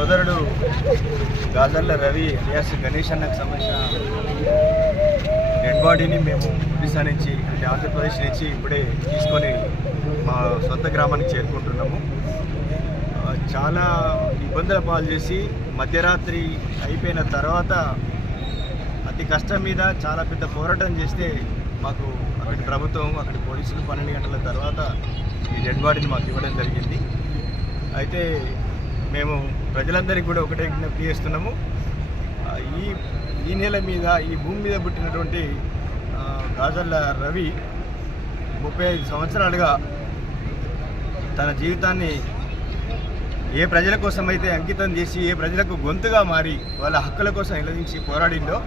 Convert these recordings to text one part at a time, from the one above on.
సోదరుడు గాజర్ల రవి ఎస్ గణేష్ అన్నకు సంబంధించిన డెడ్ బాడీని మేము ఒడిశా నుంచి అంటే ఆంధ్రప్రదేశ్ నుంచి ఇప్పుడే తీసుకొని మా సొంత గ్రామానికి చేరుకుంటున్నాము. చాలా ఇబ్బందుల పాలు చేసి మధ్యరాత్రి అయిపోయిన తర్వాత అతి కష్టం మీద చాలా పెద్ద పోరాటం చేస్తే మాకు అక్కడి ప్రభుత్వం అక్కడి పోలీసులు పన్నెండు గంటల తర్వాత ఈ డెడ్ బాడీని మాకు ఇవ్వడం జరిగింది. అయితే మేము ప్రజలందరికీ కూడా ఒకటే విజ్ఞప్తి చేస్తున్నాము. ఈ ఈ నేల మీద ఈ భూమి మీద పుట్టినటువంటి గాజల్ల రవి ముప్పై ఐదు సంవత్సరాలుగా తన జీవితాన్ని ఏ ప్రజల కోసం అయితే అంకితం చేసి ఏ ప్రజలకు గొంతుగా మారి వాళ్ళ హక్కుల కోసం నిలదీసి పోరాడిందో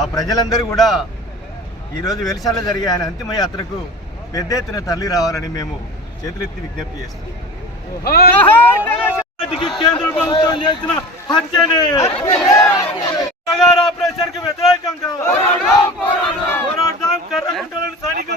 ఆ ప్రజలందరూ కూడా ఈరోజు వెలిసాల జరిగే ఆయన అంతిమ యాత్రకు పెద్ద ఎత్తున తల్లి రావాలని మేము చేతులెత్తి విజ్ఞప్తి చేస్తాం వాటికి కేంద్ర ప్రభుత్వం చేసిన హత్యని. నగర ఆపరేషన్కి వ్యతిరేకంగా పోరాడదాం కర్రకుంటలను సైనిక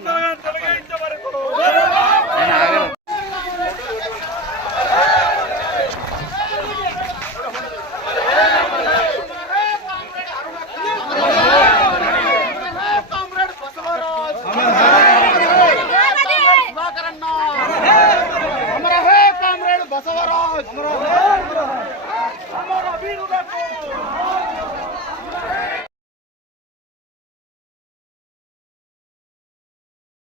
ಬಸವರಾಜ್ ಅಮರ ವೀರ